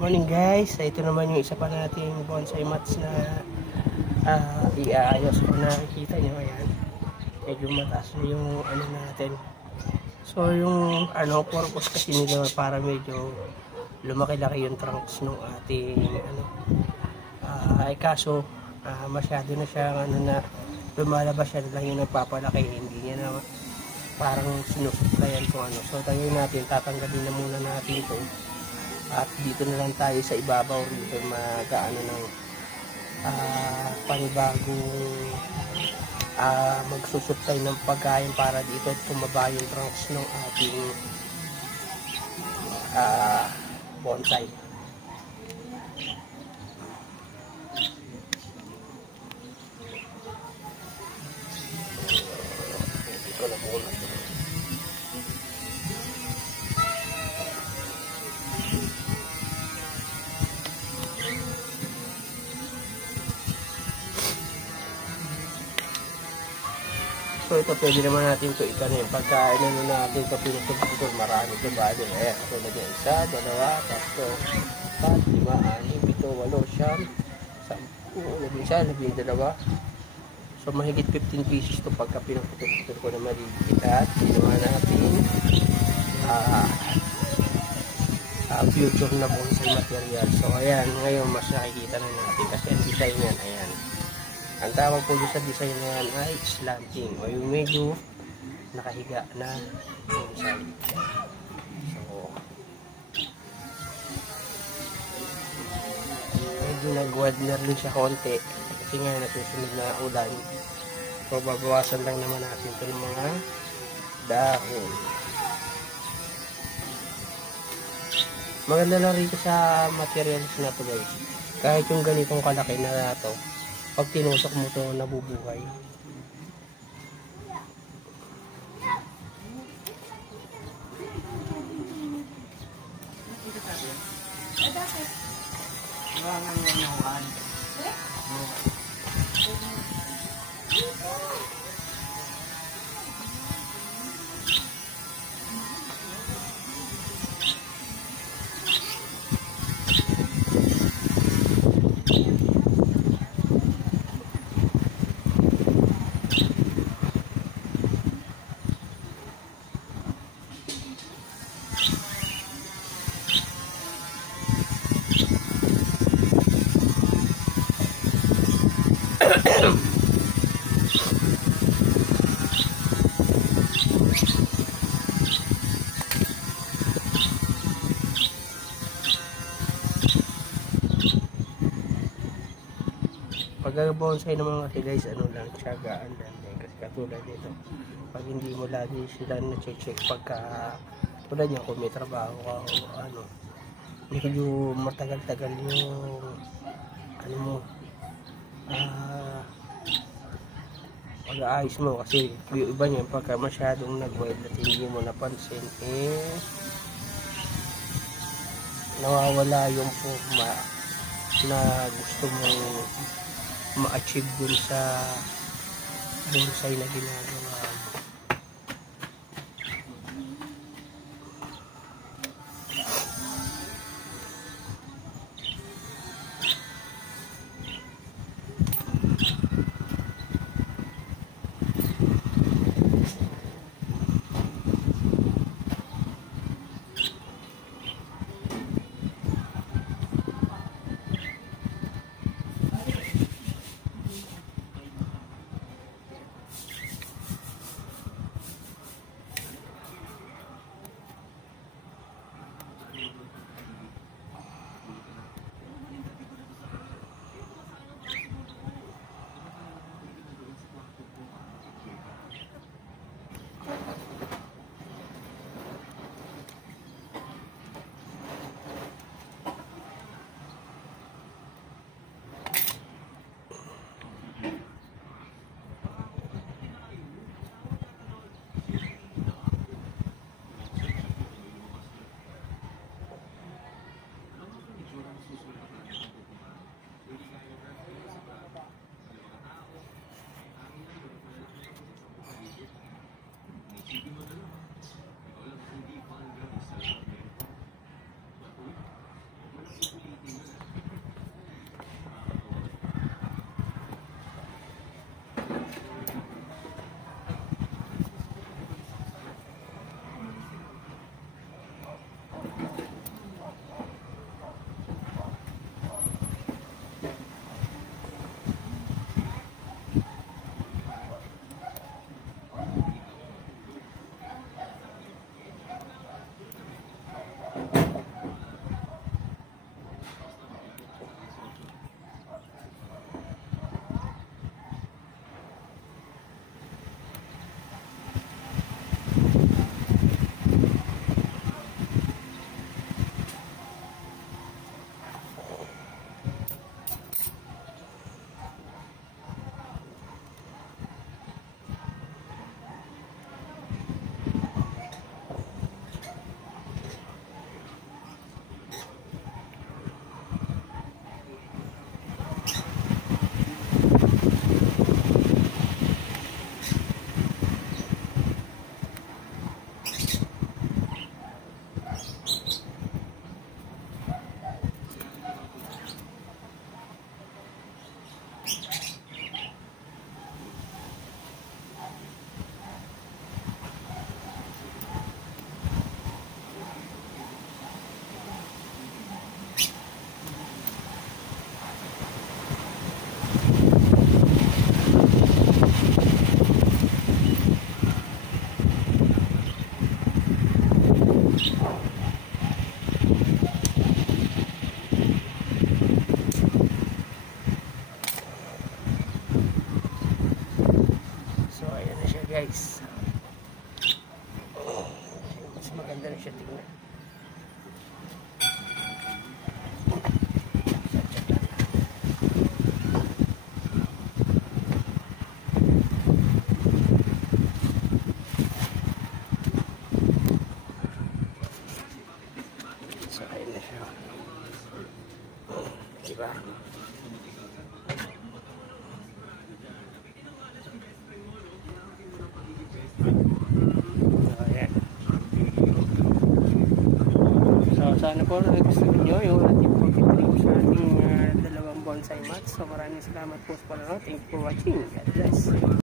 Morning guys, ito naman yung isa pa nating bonsai mats na iaayos ko. Nakikita nyo, ayan, medyo mataas na yung ano natin. So yung purpose kasi nila para medyo lumaki-laki yung trunks ng ating kaso masyado na siya na lumalabas siya lang yung nagpapalaki, hindi niya na parang sinusuplayan kung ano. So tayo natin, tatanggalin na muna natin ito. At dito na lang tayo sa ibabaw rito mag-ano ng panibagong magsusupply ng pagkain para dito tumaba yung trunks ng ating bonsai. Dito na muna. So ito pwede naman natin ito itanim. Pagka natin ito pinutol, marami ito bali. Ayan, ito lagyan 1, 2, 3, 4, 5, 6, 7, 8, 9, 10, 11, 12. So mahigit 15 pieces ito pagka pinutol ko na maligit. At ginawa natin future na bonsai material. So ayan, ngayon mas nakikita na natin kasi ang design yan, ayan. Ang tawag po sa design na yan ay slanting o yung medyo nakahiga na bonsai. So medyo nag-wide na rin siya konti kasi nga nasusunod na ulan. So babawasan lang naman natin ito ng mga dahon. Maganda lang rin sa materials na ito guys, kahit yung ganitong kalaki na ito, pag tinusok mo ito, nabubuhay. Pag bonsai naman kasi guys, tiyagaan lang din. Kasi katulad nito, pag hindi mo lagi sila na-check pagka tulad niya kung may trabaho ka o medyo matagal-tagal yung mo pag-aayos mo, kasi yung iba niya pagka masyadong nag-wild at hindi mo napansin, nawawala yung forma na gusto mong ma-achieve dun sa bonsai na ginagawa mo. sana po nagustuhan nyo yung ating pag-review sa ating dalawang bonsai mats. So maraming salamat po sa panonood. Thank you for watching. God bless.